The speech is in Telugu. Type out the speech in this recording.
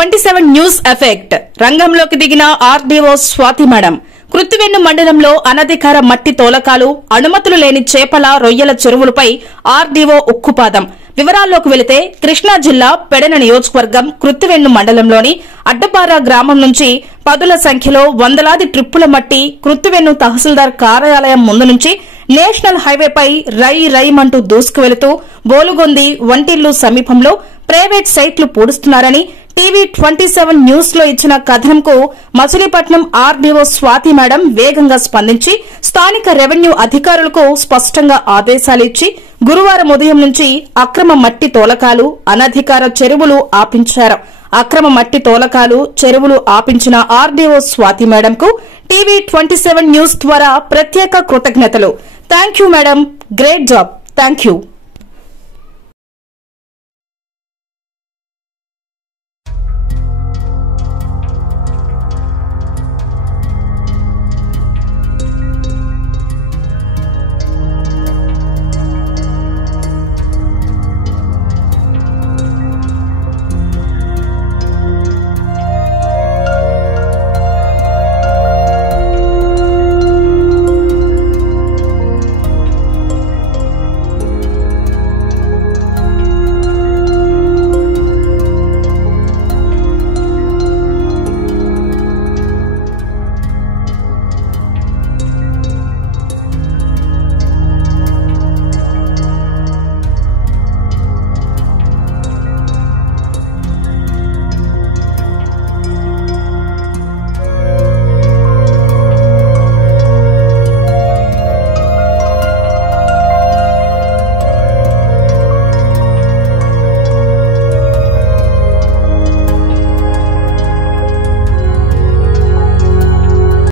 27 న్యూస్ ఎఫెక్ట్ రంగంలోకి దిగిన ఆర్డీఓ స్వాతి మేడం. కృత్తివెన్ను మండలంలో అనధికార మట్టి తోలకాలు, అనుమతులు లేని చేపల, రొయ్యల చెరువులపై ఆర్డీఓ ఉక్కుపాదం. వివరాల్లోకి వెళితే కృష్ణా జిల్లా పెడన నియోజకవర్గం కృత్తివెన్ను మండలంలోని అడ్డపార గ్రామం నుంచి పదుల సంఖ్యలో వందలాది ట్రిప్పుల మట్టి కృత్తివెన్ను తహసీల్దార్ కార్యాలయం ముందు నుంచి నేషనల్ హైవేపై రైమంటూ దూసుకువెళుతూ బోలుగొంది, వంటిల్లు సమీపంలో ప్రైవేట్ సైట్లు పూడుస్తున్నారని టీవీ 27 న్యూస్ లో ఇచ్చిన కథనంకు మచిలీపట్నం ఆర్డీఓ స్వాతి మేడం వేగంగా స్పందించి స్థానిక రెవెన్యూ అధికారులకు స్పష్టంగా ఆదేశాలిచ్చి గురువారం ఉదయం నుంచి అక్రమ మట్టి తోలకాలు, అనధికార చెరువులు ఆపించారు. అక్రమ మట్టి తోలకాలు, చెరువులు ఆపించిన ఆర్డీఓ స్వాతి మేడంకు టీవీ 27 న్యూస్ ద్వారా ప్రత్యేక కృతజ్ఞతలు. Thank you madam, great job. Thank you.